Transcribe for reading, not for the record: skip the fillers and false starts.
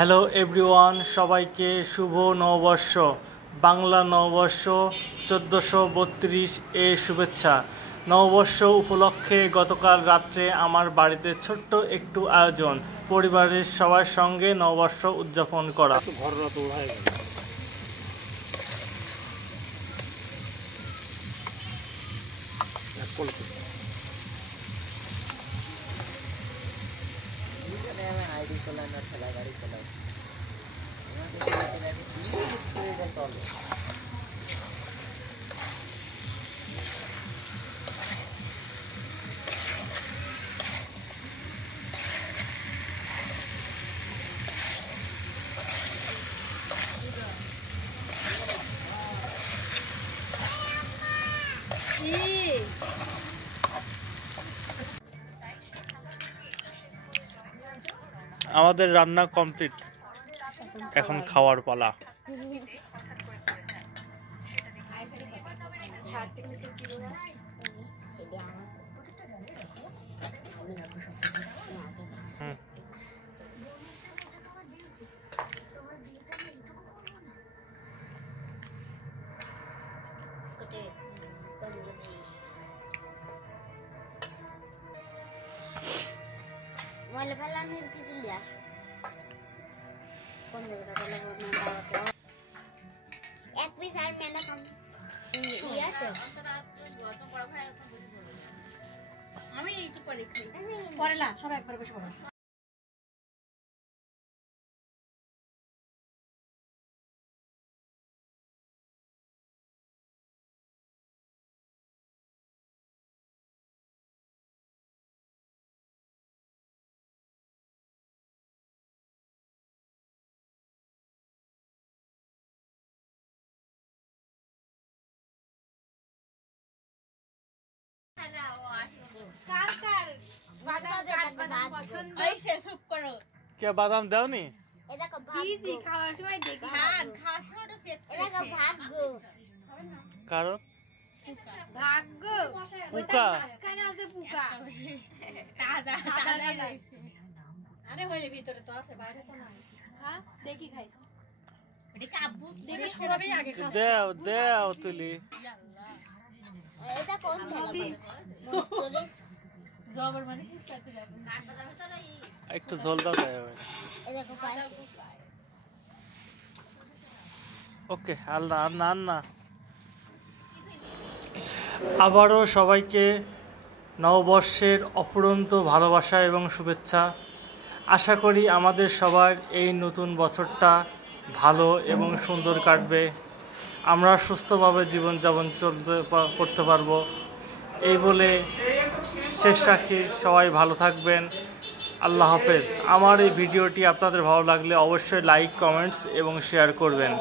Hello everyone, সবাইকে শুভ নববর্ষ। বাংলা নববর্ষ 1432 এর শুভেচ্ছা। নববর্ষ উপলক্ষে গতকাল রাত্রে আমার বাড়িতে ছোট্ট একটু আয়োজন, পরিবারের সবার সঙ্গে নববর্ষ উদযাপন করা। आईडी चलाए ना ठेला गाड़ी चलाए আমাদের রান্না কমপ্লিট, এখন খাওয়ার পালা। এক পিস আর মেলা কম আমি একটু পরে খাই, পরে না সব একবার বসে পড়ো। क्या बादाम दाओ नी কারণ ভাগ্য পোকা আরে হইলে ভিতরে তো আছে, বাইরে তো নাই। হ্যাঁ দেখি খাইস, এটা আব্বু দেখে সরাবে আগে খাস। দেও দেও তুলি এটা কোন খাবি জবর মানে কি করতে যাবে একটু ঝোল দাও তাই হবে। এটা কো পাই ওকে, আল্লাহ না আবারও সবাইকে নববর্ষের অফুরন্ত ভালোবাসা এবং শুভেচ্ছা। আশা করি আমাদের সবার এই নতুন বছরটা ভালো এবং সুন্দর কাটবে, আমরা সুস্থভাবে জীবনযাপন করতে পারবো। এই বলে শেষ রাখি, সবাই ভালো থাকবেন, আল্লাহ হাফেজ। আমার এই ভিডিওটি আপনাদের ভালো লাগলে অবশ্যই লাইক, কমেন্টস এবং শেয়ার করবেন।